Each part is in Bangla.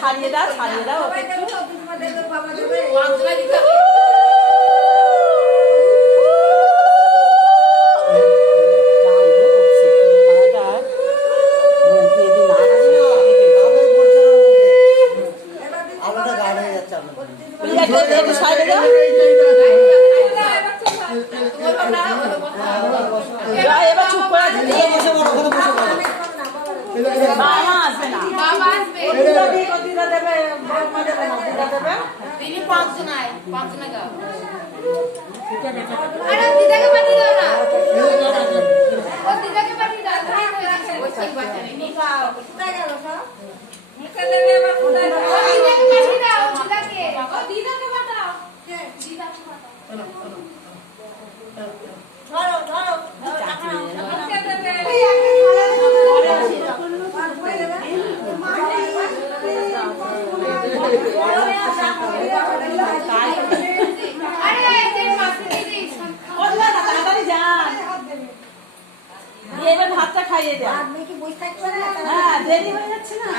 ছাড়িয়ে দাও ওকে একটু। এবার চুপ করে বাবা আসবে না, বাবা আসবে, দিদা দেবে, দিদা দেবে। তিনি 5 জন আয়, 5 জন গাও। আরে দিদাকে পাঠিয়ে দাও না, ও দিদাকে পাঠিয়ে দাও, ওই ঠিক বাচ্চা নেই গাও। কোথায় গেল সব? মুখে দেবে বা কোথায় গেল? দিদাকে পাঠিয়ে দাও, দিদাকে, ও দিদাকে পাঠাও, কে দিদাকে পাঠাও। ধরো ধরো, মুখে দেবে, এই একটা খালা দেবে, আর বই দেবে। এবার ভাতটা খাইয়ে দে, হ্যাঁ দেরি হয়ে যাচ্ছে না,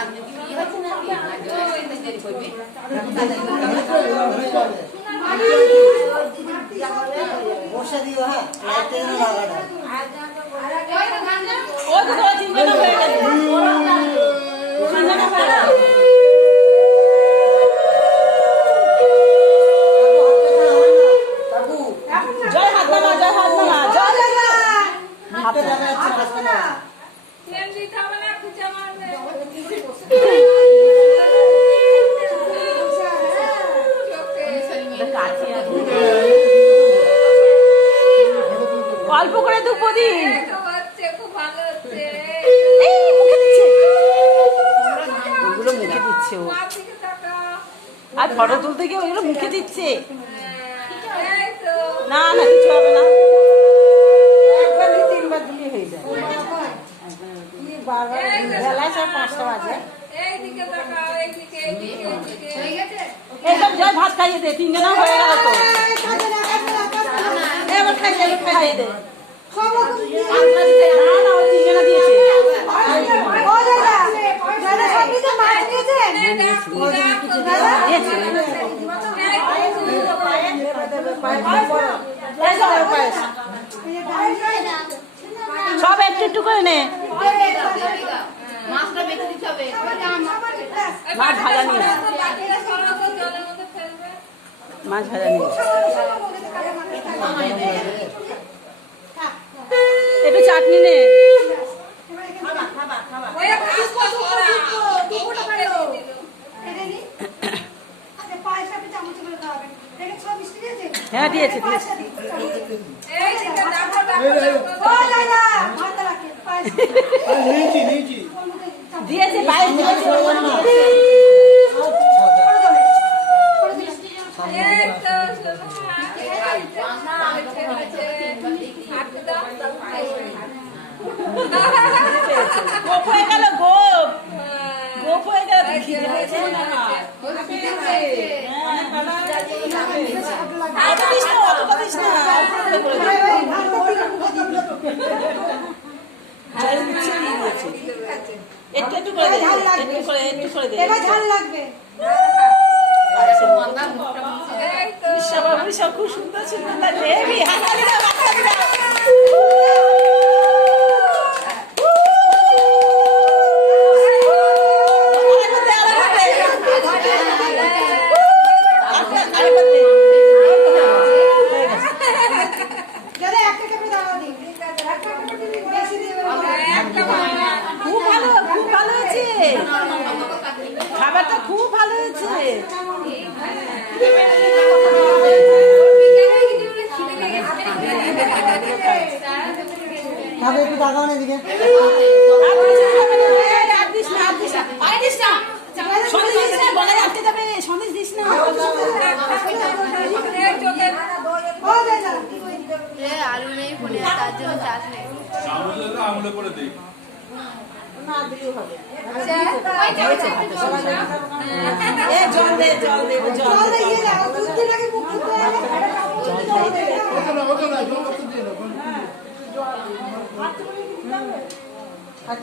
বসে দিও। হ্যাঁ ও তো চিন্তা হয়ে গেছে। অল্প করে দুপদি ওগুলো মুখে দিচ্ছে ও, আর ফটো তুলতে গিয়ে ওইগুলো মুখে দিচ্ছে। না না কিছু হবে না, একবার 3বার দিলে হয়ে যায়। বেলায় সব 5টা বাজে। একদম জয় ভাত খাইয়ে দে, 3 জনা হয়ে গেল তো। এবার খাইয়ে দে। না না ও 3 জনা দিয়েছে। সব একটু একটু করে নে। মাছটা বেঁচে দিতে হবে, মাছ ভাজা নিয়ে, মাছ ভাজা নিয়ে একটু চাটনি নে। হ্যাঁ দিয়েছে দিয়েছে পায়েস দিয়েছে। গোপ হয়ে গেল, গোপ হয়ে গেল। একটু একটু করে দে, এবার ঝাল লাগবে। খুব সুন্দর সুন্দর লাগবে। খাবারটা খুব ভালো হয়েছে। একটু তাকাও না এদিকে। সন্দেশ দিস না, আলু নেই ফোনে, তার জন্য চাষ নেই। আমলে করে দিই না, দিলেও হবে। জল দে, জল দে, জল দে।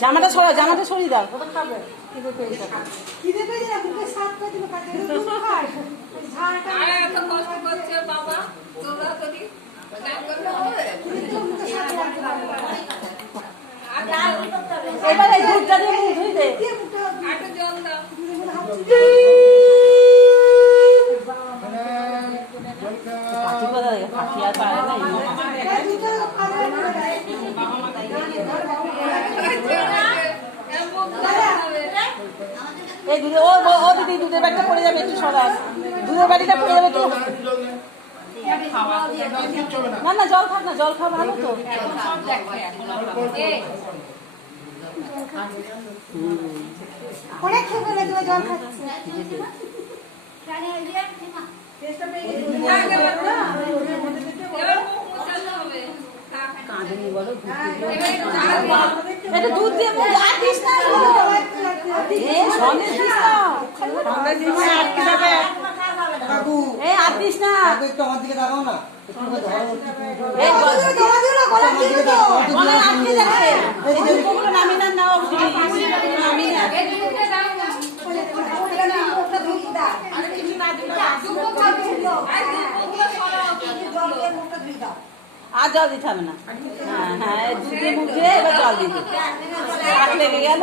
জামাটা সরাও, জামাটা সরিয়ে দাও। খিদে পেয়েছে না, বুকে সাত করে দিল, কাকে দুধ খায়। ঝাড়টা আর এত কষ্ট করছে বাবা, তোরা করি কাজ করতে হবে। এবারে এই দুধটা দিয়ে মুখ ধুই দে। দিয়ে মুখটা আটু জল দাও। পাখি কথা দেখে, পাখি আর পারে না। এই দুধটা খাবে না। এই দুধে ও দিদি দুধের বাটিটা পড়ে যাবে, একটু সরাস। দুধের বাটিটা পড়ে যাবে একটু। না না, জল খাব না, জল খাওয়া ভালো তো। অনেক খেয়ে ফেলে তুমি জল খাচ্ছে। টেস্টটা পেয়ে গেছি। এবার মুখ মুছাতে হবে। কাঁদনি বলো, এবার একটু চাল দাও। এটা দুধ দিয়ে মুখ আর দিস না। এ সন্দেশ দিস না। সন্দেশ দিস না, আটকে যাবে। কাকু এ আর দিস না। কাকু একটু আমার দিকে তাকাও না, একটু করে ধরো, এই জমা দিও না, গলা দিয়ে দাও। গলা আটকে যাবে। এই দুধগুলো নামিয়ে না, নাও নামিয়ে না। এই দুধটা দাও না। মুখটা ধুই দাও। দুধ খাবো। আর দুধগুলো সরাও। জল দিয়ে মুখটা ধুই দাও। আর জল দিতে হবে না। হ্যাঁ হ্যাঁ, এই দুধ দিয়ে মুখ দিয়ে এবার জল দিতে। হাত লেগে গেল।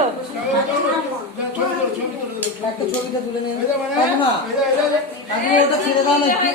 একটা ছবিটা তুলে নিয়ে কাকিমা, কাকিমা ওটা ছেড়ে দাও না একটু।